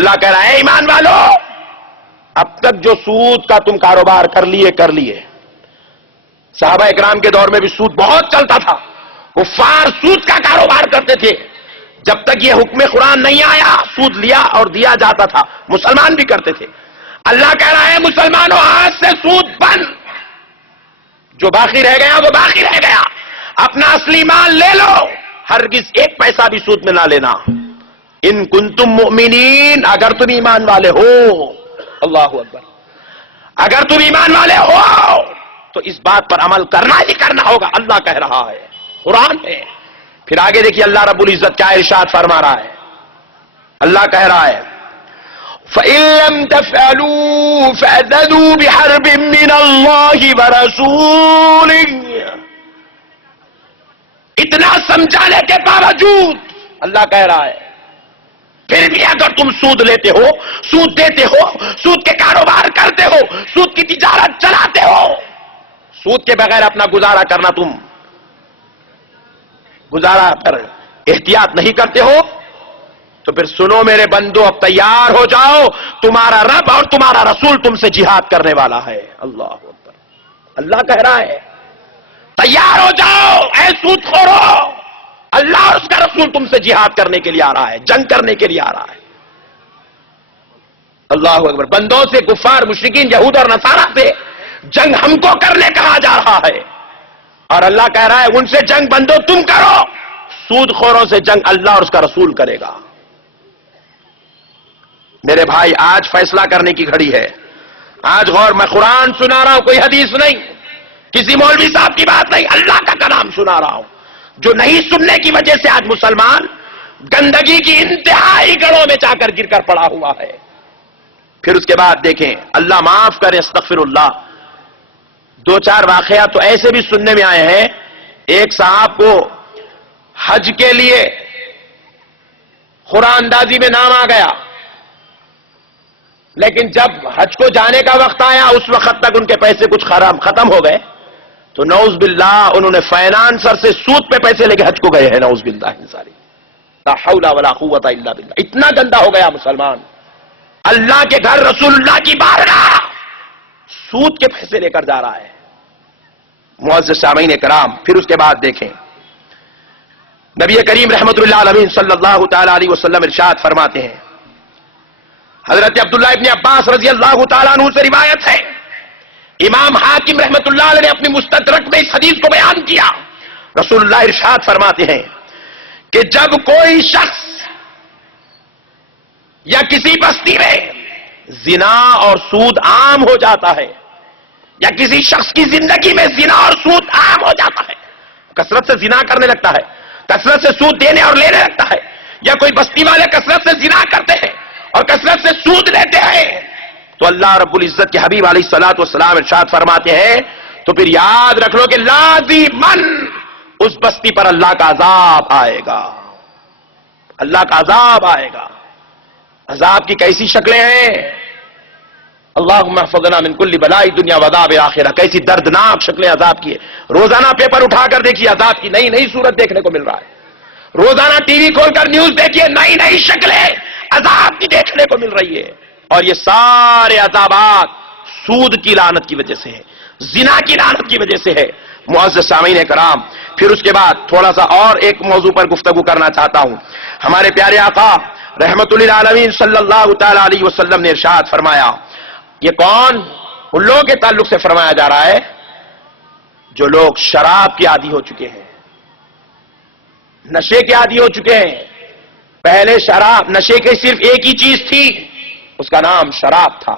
اللہ کہہ رہا ہے ایمان والو، اب تک جو سود کا تم کاروبار کر لیے. صحابہ اکرام کے دور میں بھی سود بہت چلتا تھا، کفار سود کا کاروبار کرتے تھے. جب تک یہ حکم قرآن نہیں آیا سود لیا اور دیا جاتا تھا، مسلمان بھی کرتے تھے. اللہ کہہ رہا ہے مسلمانوں آج سے سود بند، جو باقی رہ گیا وہ باقی رہ گیا، اپنا اصلی مال لے لو، ہرگز ایک پیسہ بھی سود میں نہ لینا. ان کنتم مؤمنین، اگر تم ایمان والے ہو. اللہ اکبر. اگر تم ایمان والے ہو تو اس بات پر عمل کرنا ہی کرنا ہوگا. اللہ کہہ رہا ہے، قرآن ہے. پھر آگے دیکھیے اللہ رب العزت کیا ارشاد فرما رہا ہے. اللہ کہہ رہا ہے فَإِن لَّمْ تَفْعَلُوا فَأْذَنُوا بِحَرْبٍ مِّنَ اللَّهِ وَرَسُولِهِ. اتنا سمجھانے کے باوجود اللہ کہہ رہا ہے پھر بھی اگر تم سود لیتے ہو، سود دیتے ہو، سود کے کاروبار کرتے ہو، سود کی تجارت چلاتے ہو، سود کے بغیر اپنا گزارا کرنا تم گزارا کر احتیاط نہیں کرتے ہو، تو پھر سنو میرے بندو، اب تیار ہو جاؤ، تمہارا رب اور تمہارا رسول تم سے جہاد کرنے والا ہے. اللہ اکبر. اللہ کہہ رہا ہے تیار ہو جاؤ اے سود خورو، اللہ اور اس کا رسول تم سے جہاد کرنے کے لیے آ رہا ہے، جنگ کرنے کے لیے آ رہا ہے. اللہ اکبر. بندوں سے، کفار مشرکین یہود اور نصارہ سے جنگ ہم کو کرنے کہا جا رہا ہے، اور اللہ کہہ رہا ہے ان سے جنگ بندو تم کرو، سود خوروں سے جنگ اللہ اور اس کا رسول کرے گا. میرے بھائی آج فیصلہ کرنے کی گھڑی ہے. آج غور، میں قرآن سنا رہا ہوں، کوئی حدیث نہیں، کسی مولوی صاحب کی بات نہیں، اللہ کا کلام سنا رہا ہوں. جو نہیں سننے کی وجہ سے آج مسلمان گندگی کی انتہائی گڑھوں میں جا کر گر کر پڑا ہوا ہے. پھر اس کے بعد دیکھیں، اللہ معاف کرے، استغفر اللہ. 2-4 واقعات تو ایسے بھی سننے میں آئے ہیں. ایک صاحب کو حج کے لیے قرآن اندازی میں نام آ گیا، لیکن جب حج کو جانے کا وقت آیا اس وقت تک ان کے پیسے کچھ ختم ہو گئے، تو نعوذ باللہ انہوں نے فائنانسر سے سود پہ پیسے لے کے حج کو گئے ہیں. نعوذ باللہ ساری لا حول ولا قوت الا باللہ. اتنا گندا ہو گیا مسلمان. اللہ کے گھر، رسول اللہ کی بارگاہ، سود کے پیسے لے کر جا رہا ہے. معزز سامعین کرام، پھر اس کے بعد دیکھیں نبی کریم رحمت اللہ علیہ صلی اللہ تعالی علیہ وسلم ارشاد فرماتے ہیں، حضرت عبداللہ ابن عباس رضی اللہ تعالیٰ عنہ سے روایت ہے، امام حاکم رحمت اللہ علیہ نے اپنی مستدرک میں اس حدیث کو بیان کیا. رسول اللہ ارشاد فرماتے ہیں کہ جب کوئی شخص یا کسی بستی میں زنا اور سود عام ہو جاتا ہے، یا کسی شخص کی زندگی میں زنا اور سود عام ہو جاتا ہے، کثرت سے زنا کرنے لگتا ہے، کثرت سے سود دینے اور لینے لگتا ہے، یا کوئی بستی والے کثرت سے زنا کرتے ہیں اور کثرت سے سود لیتے ہیں، تو اللہ رب العزت کے حبیب علیہ الصلوۃ والسلام ارشاد فرماتے ہیں تو پھر یاد رکھ لو کہ لازماً اس بستی پر اللہ کا عذاب آئے گا. اللہ کا عذاب آئے گا. عذاب کی کیسی شکلیں ہیں؟ اللہم احفظنا من کل بلاء دنیا وعذاب آخرہ. کیسی دردناک شکلیں عذاب کی ہے. روزانہ پیپر اٹھا کر دیکھیے عذاب کی نئی نئی صورت دیکھنے کو مل رہا ہے. روزانہ ٹی وی کھول کر نیوز دیکھیے، نئی نئی شکلیں عذاب کی دیکھنے کو مل رہی ہے. اور یہ سارے عذابات سود کی لعنت کی وجہ سے ہے، زنا کی لعنت کی وجہ سے ہے. معزز سامعین کرام، پھر اس کے بعد تھوڑا سا اور ایک موضوع پر گفتگو کرنا چاہتا ہوں. ہمارے پیارے آقا رحمت للعالمین صلی اللہ تعالی علیہ وسلم نے ارشاد فرمایا، یہ کون؟ ان لوگوں کے تعلق سے فرمایا جا رہا ہے جو لوگ شراب کے عادی ہو چکے ہیں، نشے کے عادی ہو چکے ہیں. پہلے شراب، نشے کی صرف ایک ہی چیز تھی، اس کا نام شراب تھا.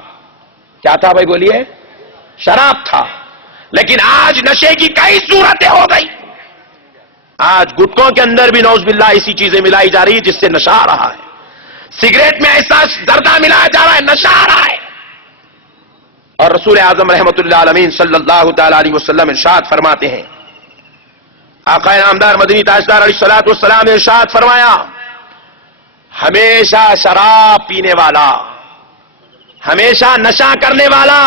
کیا تھا بھائی بولیے؟ شراب تھا. لیکن آج نشے کی کئی صورتیں ہو گئی. آج گٹکوں کے اندر بھی نعوذ باللہ ایسی چیزیں ملائی جا رہی ہے جس سے نشہ آ رہا ہے. سگریٹ میں ایسا زردہ ملایا جا رہا ہے، نشہ آ رہا ہے. اور رسول اعظم رحمت اللہ علیہ صلی اللہ تعالی علیہ وسلم ارشاد فرماتے ہیں، آقا نامدار مدنی تاجدار علیہ الصلوۃ والسلام نے ارشاد فرمایا، ہمیشہ شراب پینے والا، ہمیشہ نشہ کرنے والا،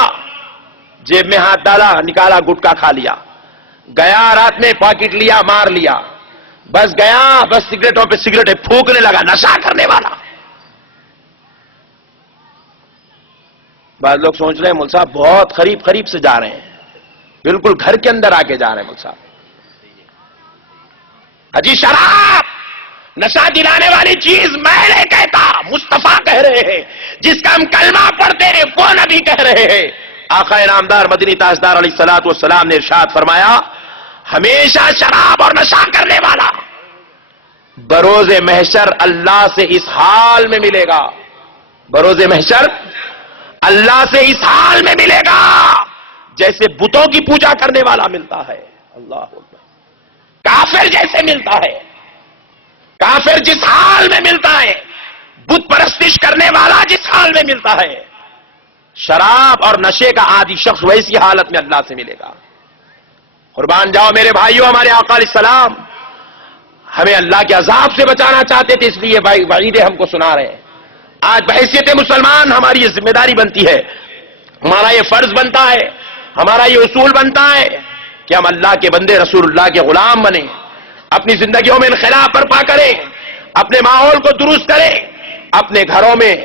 جیب میں ہاتھ ڈالا، نکالا، گٹکا کھا لیا، گیا رات میں پاکٹ لیا، مار لیا، بس گیا، بس سگریٹوں پہ سگریٹیں پھونکنے لگا، نشہ کرنے والا. بعض لوگ سوچ رہے ہیں مول صاحب بہت قریب سے جا رہے ہیں، بالکل گھر کے اندر آ کے جا رہے ہیں مول صاحب. حجی شراب نشہ دلانے والی چیز میں نہیں کہتا، مصطفیٰ کہہ رہے ہیں، جس کا ہم کلمہ پڑھتے ہیں وہ نبی کہہ رہے ہیں. آقا انعامدار مدنی تاجدار علیہ الصلوۃ والسلام نے ارشاد فرمایا، ہمیشہ شراب اور نشہ کرنے والا بروز محشر اللہ سے اس حال میں ملے گا، بروز محشر اللہ سے اس حال میں ملے گا جیسے بتوں کی پوجا کرنے والا ملتا ہے. اللہ اکبر. کافر جیسے ملتا ہے، کافر جس حال میں ملتا ہے، بت پرستش کرنے والا جس حال میں ملتا ہے، شراب اور نشے کا عادی شخص ویسی حالت میں اللہ سے ملے گا. قربان جاؤ میرے بھائیوں، ہمارے آقا علیہ السلام ہمیں اللہ کے عذاب سے بچانا چاہتے تھے، اس لیے وعیدیں ہم کو سنا رہے ہیں. آج بحیثیت مسلمان ہماری یہ ذمہ داری بنتی ہے، ہمارا یہ فرض بنتا ہے، ہمارا یہ اصول بنتا ہے کہ ہم اللہ کے بندے رسول اللہ کے غلام بنیں، اپنی زندگیوں میں انقلاب برپا کریں، اپنے ماحول کو درست کریں، اپنے گھروں میں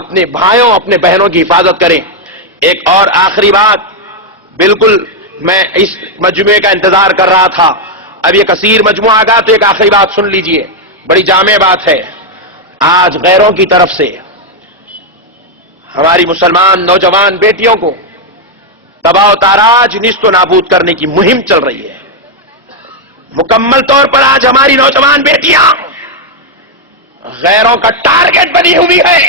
اپنے بھائیوں اپنے بہنوں کی حفاظت کریں. ایک اور آخری بات، بالکل میں اس مجموعے کا انتظار کر رہا تھا، اب یہ کثیر مجموعہ آ گیا تو ایک آخری بات سن لیجئے، بڑی جامع بات ہے. آج غیروں کی طرف سے ہماری مسلمان نوجوان بیٹیوں کو تباہ و تاراج نیست و نابود کرنے کی مہم چل رہی ہے. مکمل طور پر آج ہماری نوجوان بیٹیاں غیروں کا ٹارگٹ بنی ہوئی ہے.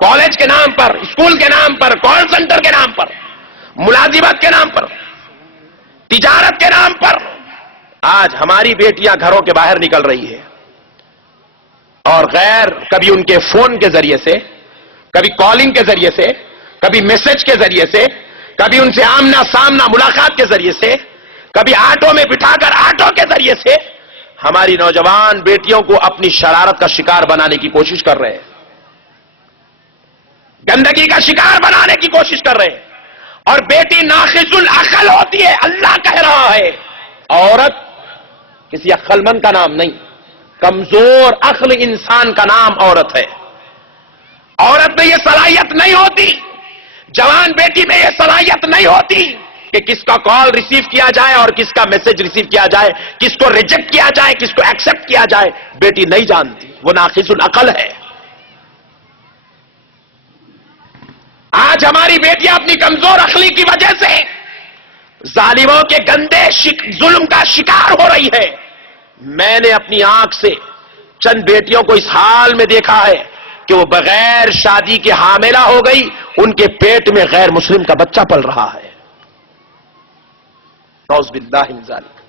کالج کے نام پر، اسکول کے نام پر، کال سینٹر کے نام پر، ملازمت کے نام پر، تجارت کے نام پر آج ہماری بیٹیاں گھروں کے باہر نکل رہی ہے اور غیر کبھی ان کے فون کے ذریعے سے، کبھی کالنگ کے ذریعے سے، کبھی میسج کے ذریعے سے، کبھی ان سے آمنا سامنا ملاقات کے ذریعے سے، کبھی آٹو میں بٹھا کر آٹو کے ذریعے سے ہماری نوجوان بیٹیوں کو اپنی شرارت کا شکار بنانے کی کوشش کر رہے ہیں، گندگی کا شکار بنانے کی کوشش کر رہے ہیں. اور بیٹی ناقص العقل ہوتی ہے، اللہ کہہ رہا ہے عورت کسی عقل مند کا نام نہیں، کمزور عقل انسان کا نام عورت ہے. عورت میں یہ صلاحیت نہیں ہوتی، جوان بیٹی میں یہ صلاحیت نہیں ہوتی کہ کس کا کال ریسیو کیا جائے اور کس کا میسج ریسیو کیا جائے، کس کو ریجیکٹ کیا جائے، کس کو ایکسپٹ کیا جائے. بیٹی نہیں جانتی، وہ ناقص العقل ہے. آج ہماری بیٹیاں اپنی کمزور عقلی کی وجہ سے ظالموں کے گندے ظلم کا شکار ہو رہی ہے. میں نے اپنی آنکھ سے چند بیٹیوں کو اس حال میں دیکھا ہے کہ وہ بغیر شادی کے حاملہ ہو گئی، ان کے پیٹ میں غیر مسلم کا بچہ پل رہا ہے. نعوذ باللہ من ذالک.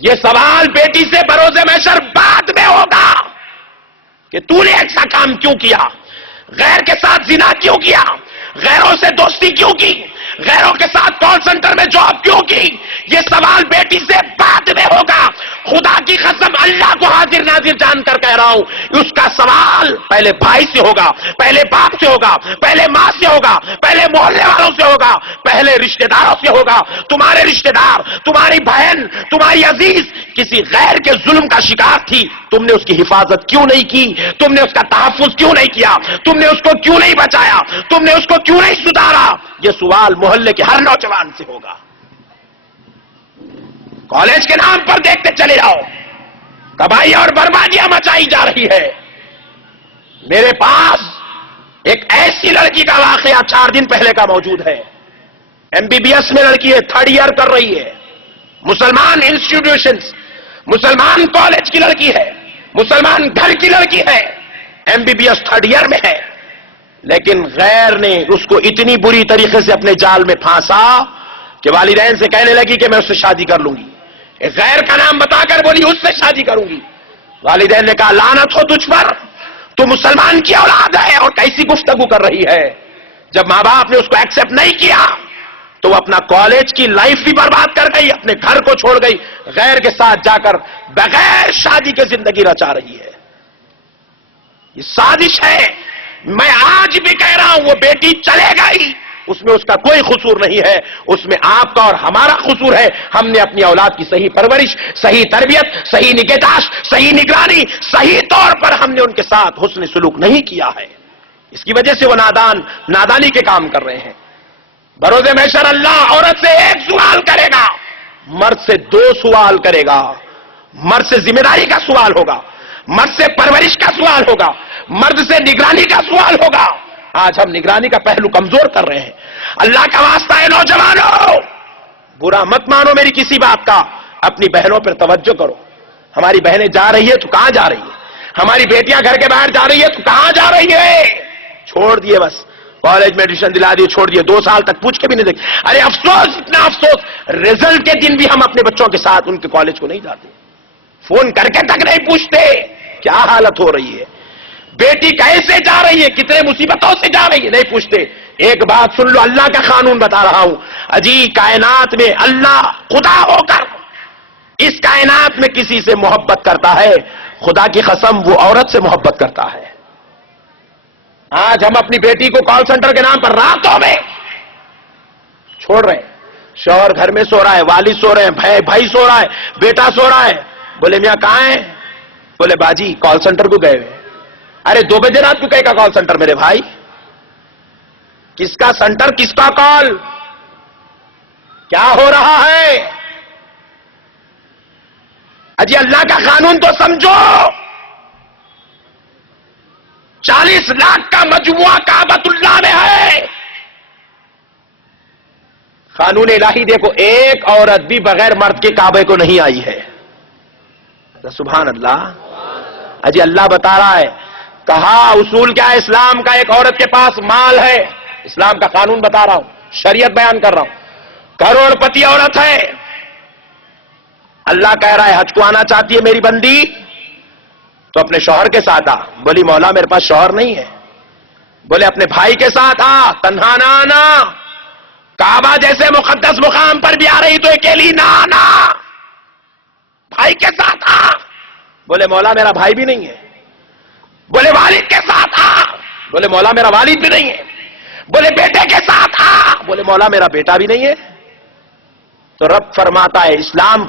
یہ سوال بیٹی سے بروز محشر بعد میں ہوگا کہ تو نے ایسا کام کیوں کیا، غیر کے ساتھ زنا کیوں کیا، غیروں سے دوستی کیوں کی، غیروں کے ساتھ کال سینٹر میں جاب کیوں کی. یہ سوال بیٹی سے بعد میں ہوگا. خدا کی قسم اللہ کو حاضر ناظر جان کر کہہ رہا ہوں، اس کا سوال پہلے بھائی سے ہوگا، پہلے باپ سے ہوگا، پہلے ماں سے ہوگا، پہلے محلے والوں سے ہوگا، پہلے رشتہ داروں سے ہوگا. تمہارے رشتہ دار، تمہاری بہن، تمہاری عزیز کسی غیر کے ظلم کا شکار تھی، تم نے اس کی حفاظت کیوں نہیں کی، تم نے اس کا تحفظ کیوں نہیں کیا، تم نے اس کو کیوں نہیں بچایا، تم نے اس کو کیوں نہیں سدھارا. یہ سوال محلے کے ہر نوجوان سے ہوگا. کالج کے نام پر دیکھتے چلے جاؤ، تباہی اور بربادیاں مچائی جا رہی ہے. میرے پاس ایک ایسی لڑکی کا واقعہ 4 دن پہلے کا موجود ہے. MBBS میں لڑکی ہے، 3rd ایئر کر رہی ہے، مسلمان انسٹیٹیوشنز، مسلمان کالج کی لڑکی ہے، مسلمان گھر کی لڑکی ہے، MBBS 3rd ایئر میں ہے. لیکن غیر نے اس کو اتنی بری طریقے سے اپنے جال میں پھانسا کہ والدین سے کہنے لگی کہ میں اس سے شادی کر لوں گی. غیر کا نام بتا کر بولی اس سے شادی کروں گی. والدین نے کہا لعنت ہو تجھ پر، تو مسلمان کی اولاد ہے اور کیسی گفتگو کر رہی ہے. جب ماں باپ نے اس کو ایکسپٹ نہیں کیا تو وہ اپنا کالج کی لائف بھی برباد کر گئی، اپنے گھر کو چھوڑ گئی، غیر کے ساتھ جا کر بغیر شادی کے زندگی رچا رہی ہے. یہ سازش ہے. میں آج بھی کہہ رہا ہوں وہ بیٹی چلے گئی، اس میں اس کا کوئی قصور نہیں ہے، اس میں آپ کا اور ہمارا قصور ہے. ہم نے اپنی اولاد کی صحیح پرورش، صحیح تربیت، صحیح نگہداشت، صحیح نگرانی، صحیح طور پر ہم نے ان کے ساتھ حسن سلوک نہیں کیا ہے. اس کی وجہ سے وہ نادانی کے کام کر رہے ہیں. بروز محشر اللہ عورت سے ایک سوال کرے گا، مرد سے 2 سوال کرے گا. مرد سے ذمہ داری کا سوال ہوگا، مرد سے پرورش کا سوال ہوگا، مرد سے نگرانی کا سوال ہوگا. آج ہم نگرانی کا پہلو کمزور کر رہے ہیں. اللہ کا واسطہ ہے نوجوانوں، برا مت مانو میری کسی بات کا، اپنی بہنوں پر توجہ کرو. ہماری بہنیں جا رہی ہے تو کہاں جا رہی ہے؟ ہماری بیٹیاں گھر کے باہر جا رہی ہے تو کہاں جا رہی ہے؟ چھوڑ دیے بس، کالج میں ایڈمیشن دلا دیے، چھوڑ دیے، 2 سال تک پوچھ کے بھی نہیں دیکھ. ارے افسوس، اتنا افسوس، رزلٹ کے دن بھی ہم اپنے بچوں کے ساتھ ان کے کالج کو نہیں جاتے، فون کر کے تک نہیں پوچھتے کیا حالت ہو رہی ہے، بیٹی کیسے جا رہی ہے، کتنے مصیبتوں سے جا رہی ہے، نہیں پوچھتے. ایک بات سن لو، اللہ کا قانون بتا رہا ہوں. اجی کائنات میں اللہ خدا ہو کر اس کائنات میں کسی سے محبت کرتا ہے، خدا کی قسم وہ عورت سے محبت کرتا ہے. آج ہم اپنی بیٹی کو کال سینٹر کے نام پر راتوں میں چھوڑ رہے ہیں. شوہر گھر میں سو رہا ہے، والد سو رہے ہیں، بھائی سو رہا ہے، بیٹا سو رہا ہے. بولے میاں کہاں ہیں؟ بولے باجی کال سینٹر کو گئے ہوئے. ارے 2 بجے رات کو کہے گا کال سینٹر میرے بھائی؟ کس کا سینٹر، کس کا کال، کیا ہو رہا ہے؟ اجی اللہ کا قانون تو سمجھو. 40 لاکھ کا مجموعہ کعبۃ اللہ میں ہے. قانون الہی دیکھو، ایک عورت بھی بغیر مرد کے کعبے کو نہیں آئی ہے. سبحان اللہ. اجی اللہ بتا رہا ہے، کہا اصول کیا ہے اسلام کا؟ ایک عورت کے پاس مال ہے، اسلام کا قانون بتا رہا ہوں، شریعت بیان کر رہا ہوں. کروڑ پتی عورت ہے، اللہ کہہ رہا ہے حج کو آنا چاہتی ہے میری بندی تو اپنے شوہر کے ساتھ آ. بولی مولا میرے پاس شوہر نہیں ہے. بولے اپنے بھائی کے ساتھ آ، تنہا نہ آنا. کعبہ جیسے مقدس مقام پر بھی آ رہی تو اکیلی نہ آنا، بھائی کے ساتھ آ. بولے مولا میرا بھائی بھی نہیں ہے. بولے والد کے ساتھ آ. بولے مولا میرا والد بھی نہیں ہے. بولے بیٹے کے ساتھ آ. بولے مولا میرا بیٹا بھی نہیں ہے. تو رب فرماتا ہے اسلام